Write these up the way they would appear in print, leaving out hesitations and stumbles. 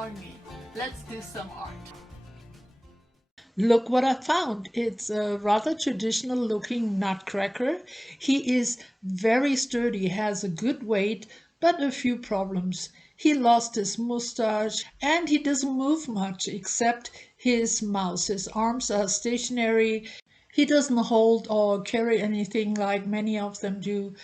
join me. Let's do some art. Look what I found. It's a rather traditional looking nutcracker. He is very sturdy, has a good weight, but a few problems. He lost his mustache and he doesn't move much except his mouth. His arms are stationary. He doesn't hold or carry anything like many of them do.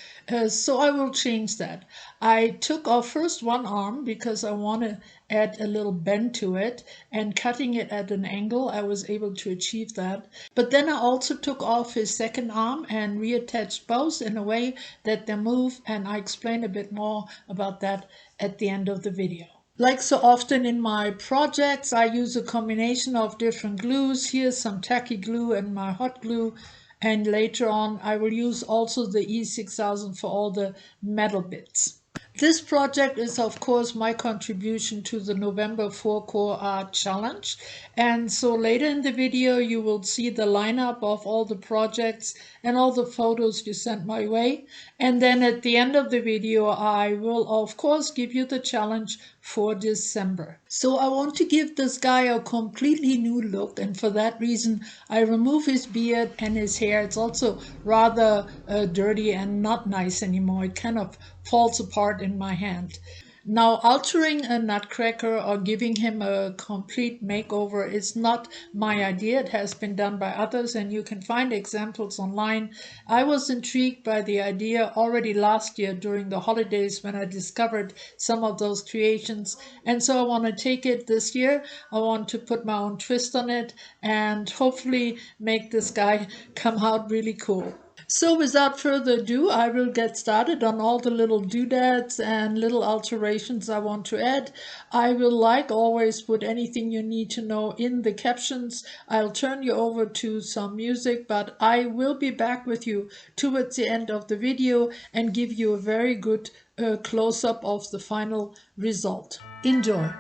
So I will change that. I took off first one arm because I want to add a little bend to it, and cutting it at an angle, I was able to achieve that. But then I also took off his second arm and reattached both in a way that they move, and I explain a bit more about that at the end of the video. Like so often in my projects, I use a combination of different glues. Here's some tacky glue and my hot glue. And later on, I will use also the E6000 for all the metal bits. This project is, of course, my contribution to the November 4-Core Art Challenge. And so later in the video, you will see the lineup of all the projects and all the photos you sent my way. And then at the end of the video, I will, of course, give you the challenge for December. So I want to give this guy a completely new look. And for that reason, I remove his beard and his hair. It's also rather dirty and not nice anymore. It kind of falls apart in my hand. Now, altering a nutcracker or giving him a complete makeover is not my idea. It has been done by others, and you can find examples online. I was intrigued by the idea already last year during the holidays when I discovered some of those creations, and so I want to take it this year. I want to put my own twist on it and hopefully make this guy come out really cool. So without further ado, I will get started on all the little doodads and little alterations I want to add. I will, like always, put anything you need to know in the captions. I'll turn you over to some music, but I will be back with you towards the end of the video and give you a very good close-up of the final result. Enjoy!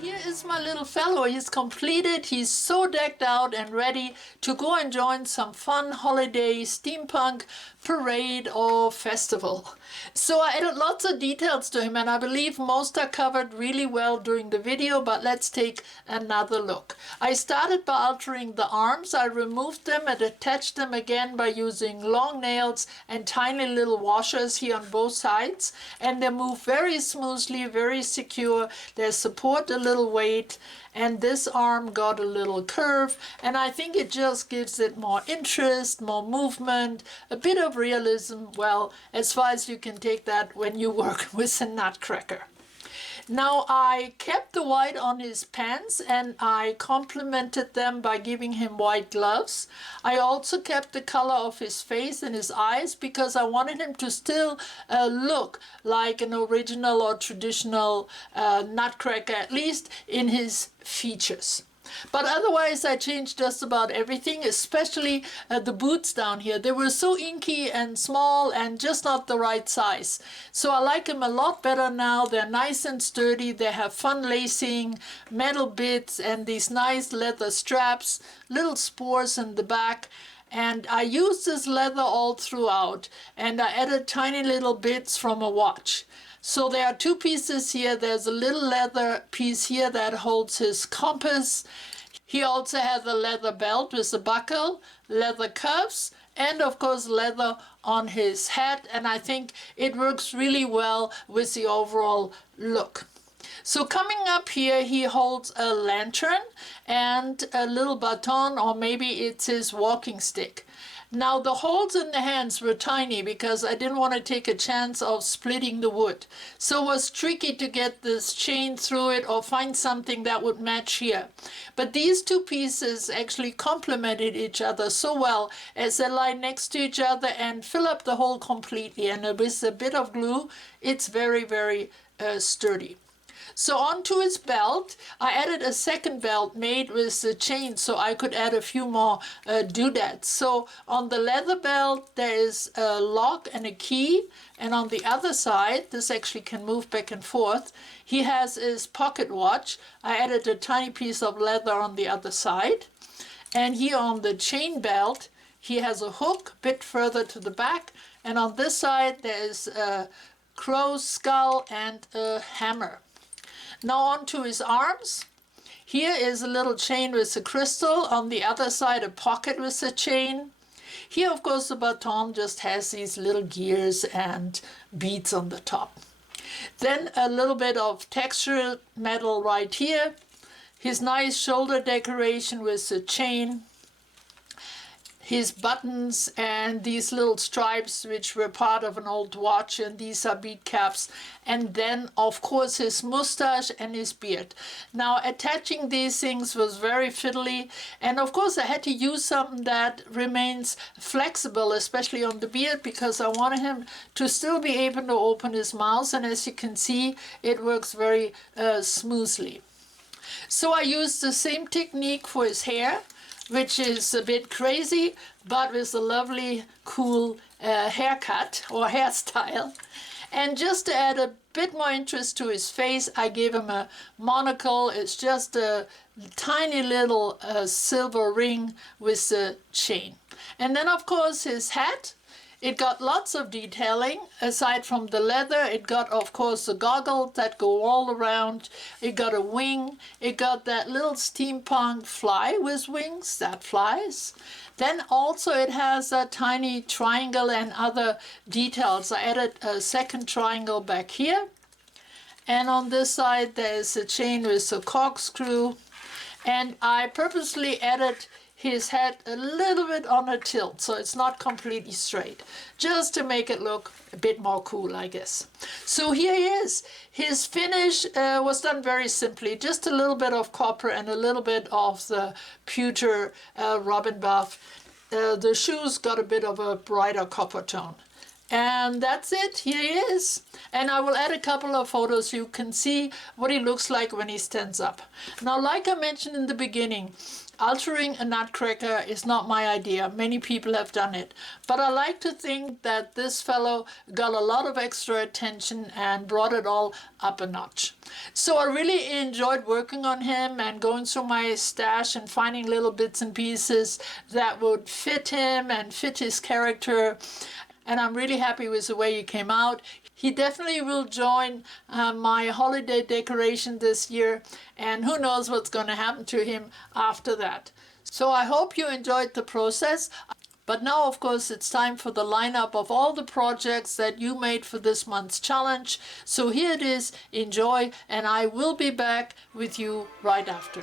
Here is my little fellow. He's completed. He's so decked out and ready to go and join some fun holiday steampunk parade or festival. So I added lots of details to him, and I believe most are covered really well during the video, but let's take another look. I started by altering the arms. I removed them and attached them again by using long nails and tiny little washers here on both sides, and they move very smoothly, very secure. They support a little weight, and this arm got a little curve, and I think it just gives it more interest, more movement, a bit of realism, well, as far as you can take that when you work with a Nutcracker. Now I kept the white on his pants and I complemented them by giving him white gloves. I also kept the color of his face and his eyes because I wanted him to still look like an original or traditional Nutcracker, at least in his features. But otherwise I changed just about everything, especially the boots down here. They were so inky and small and just not the right size. So I like them a lot better now. They're nice and sturdy. They have fun lacing, metal bits, and these nice leather straps, little spores in the back. And I used this leather all throughout, and I added tiny little bits from a watch. So there are two pieces here. There's a little leather piece here that holds his compass. He also has a leather belt with a buckle, leather cuffs, and of course leather on his hat. And I think it works really well with the overall look. So coming up here, he holds a lantern and a little baton, or maybe it's his walking stick. Now the holes in the hands were tiny because I didn't want to take a chance of splitting the wood. So it was tricky to get this chain through it or find something that would match here. But these two pieces actually complemented each other so well as they lie next to each other and fill up the hole completely. And with a bit of glue, it's very, very sturdy. So onto his belt, I added a second belt made with the chain so I could add a few more doodads. So on the leather belt, there is a lock and a key. And on the other side, this actually can move back and forth, he has his pocket watch. I added a tiny piece of leather on the other side. And here on the chain belt, he has a hook a bit further to the back. And on this side, there is a crow's skull and a hammer. Now on to his arms. Here is a little chain with a crystal. On the other side, a pocket with a chain. Here, of course, the baton just has these little gears and beads on the top. Then a little bit of textured metal right here. His nice shoulder decoration with the chain. His buttons and these little stripes which were part of an old watch, and these are bead caps. And then of course his mustache and his beard. Now attaching these things was very fiddly, and of course I had to use something that remains flexible, especially on the beard, because I wanted him to still be able to open his mouth, and as you can see it works very smoothly. So I used the same technique for his hair, which is a bit crazy, but with a lovely, cool haircut or hairstyle. And just to add a bit more interest to his face, I gave him a monocle. It's just a tiny little silver ring with a chain. And then, of course, his hat. It got lots of detailing. Aside from the leather, it got, of course, the goggles that go all around. It got a wing. It got that little steampunk fly with wings that flies. Then also it has a tiny triangle and other details. I added a second triangle back here. And on this side, there's a chain with a corkscrew. And I purposely added his head a little bit on a tilt, so it's not completely straight, just to make it look a bit more cool, I guess. So here he is. His finish was done very simply, just a little bit of copper and a little bit of the pewter robin buff. The shoes got a bit of a brighter copper tone. And that's it, here he is. And I will add a couple of photos so you can see what he looks like when he stands up. Now, like I mentioned in the beginning, Altering a nutcracker is not my idea. Many people have done it. But I like to think that this fellow got a lot of extra attention and brought it all up a notch. So I really enjoyed working on him and going through my stash and finding little bits and pieces that would fit him and fit his character. And I'm really happy with the way he came out. He definitely will join my holiday decoration this year, and who knows what's going to happen to him after that. So I hope you enjoyed the process. But now, of course, it's time for the lineup of all the projects that you made for this month's challenge. So here it is. Enjoy, and I will be back with you right after.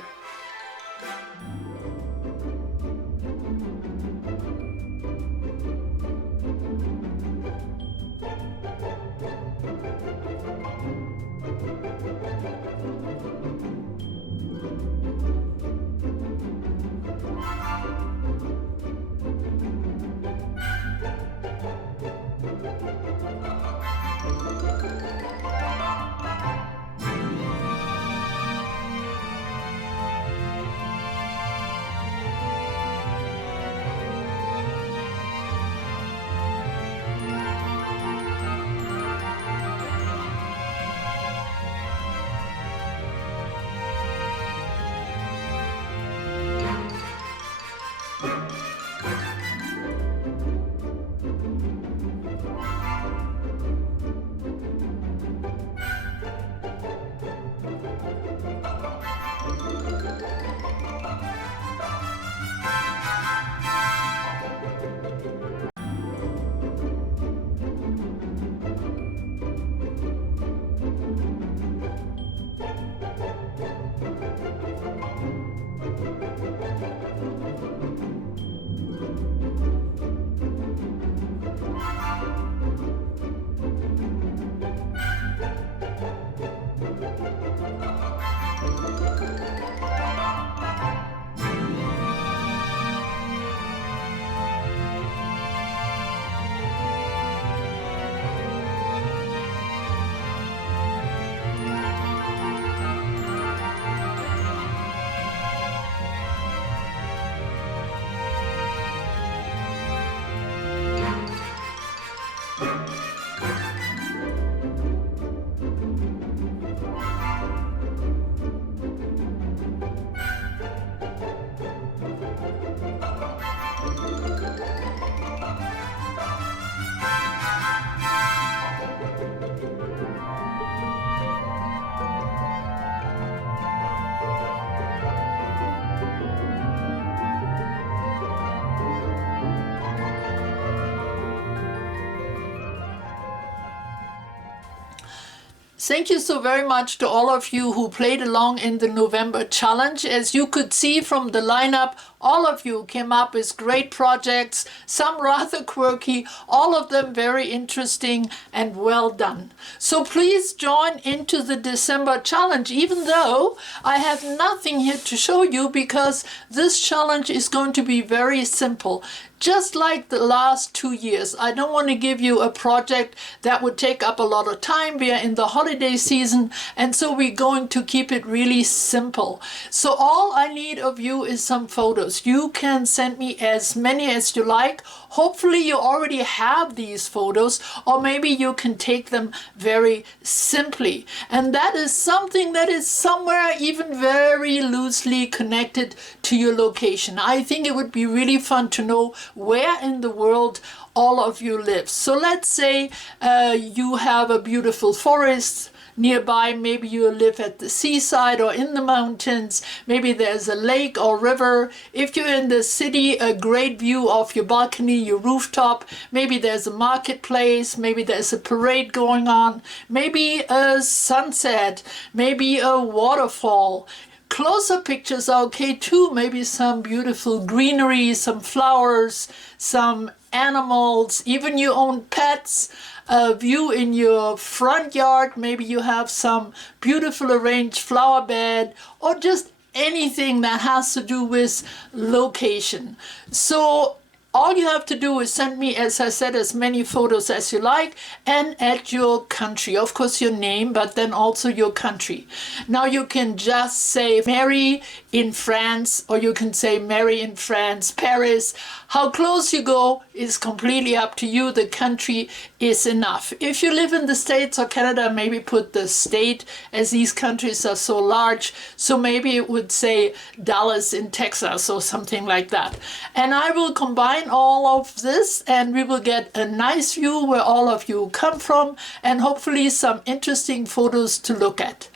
Thank you so very much to all of you who played along in the November challenge. As you could see from the lineup, all of you came up with great projects, some rather quirky, all of them very interesting and well done. So please join into the December challenge, even though I have nothing here to show you, because this challenge is going to be very simple. Just like the last 2 years, I don't want to give you a project that would take up a lot of time. We are in the holiday season, and so we're going to keep it really simple. So all I need of you is some photos. You can send me as many as you like. Hopefully you already have these photos, or maybe you can take them very simply. And that is something that is somewhere even very loosely connected to your location. I think it would be really fun to know where in the world all of you live. So let's say you have a beautiful forest nearby. Maybe you live at the seaside or in the mountains. Maybe there's a lake or river. If you're in the city, a great view of your balcony, your rooftop. Maybe there's a marketplace. Maybe there's a parade going on. Maybe a sunset. Maybe a waterfall. Closer pictures are okay too. Maybe some beautiful greenery, some flowers, some animals, even your own pets, a view in your front yard. Maybe you have some beautiful arranged flower bed, or just anything that has to do with location. So All you have to do is send me, as I said, as many photos as you like, and add your country. Of course, your name, but then also your country. Now you can just say Mary in France, or you can say Mary in France, Paris. How close you go is completely up to you. The country is enough. If you live in the States or Canada, maybe put the state, as these countries are so large. So maybe it would say Dallas in Texas or something like that. And I will combine all of this, and we will get a nice view where all of you come from, and hopefully some interesting photos to look at.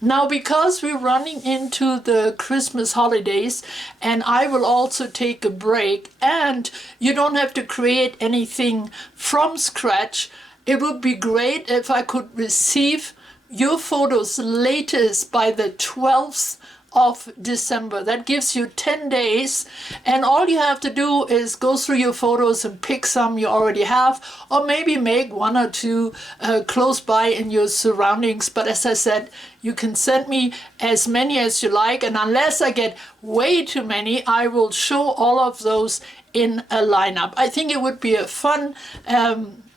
Now, because we're running into the Christmas holidays, and I will also take a break, and you don't have to create anything from scratch, it would be great if I could receive your photos latest by the 12th of December. That gives you 10 days, and all you have to do is go through your photos and pick some you already have, or maybe make one or two close by in your surroundings. But as I said, you can send me as many as you like, and unless I get way too many, I will show all of those in a lineup. I think it would be a fun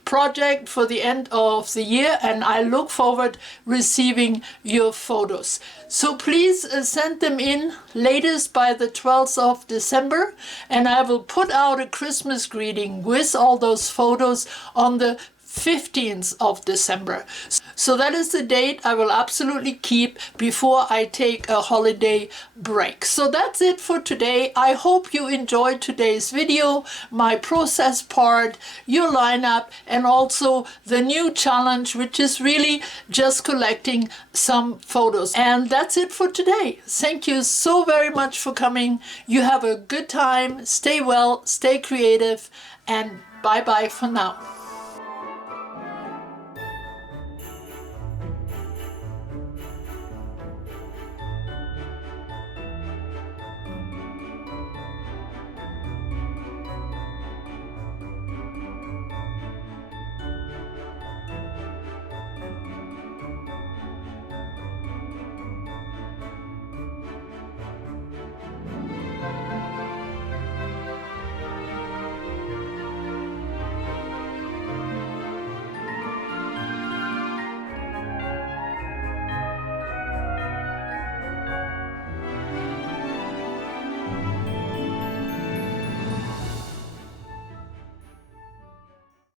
project for the end of the year, and I look forward receiving your photos. So please send them in latest by the 12th of December, and I will put out a Christmas greeting with all those photos on the 15th of December. So that is the date I will absolutely keep before I take a holiday break. So that's it for today. I hope you enjoyed today's video, my process part, your lineup, and also the new challenge, which is really just collecting some photos. And that's it for today. Thank you so very much for coming. You have a good time. Stay well, stay creative, and bye-bye for now.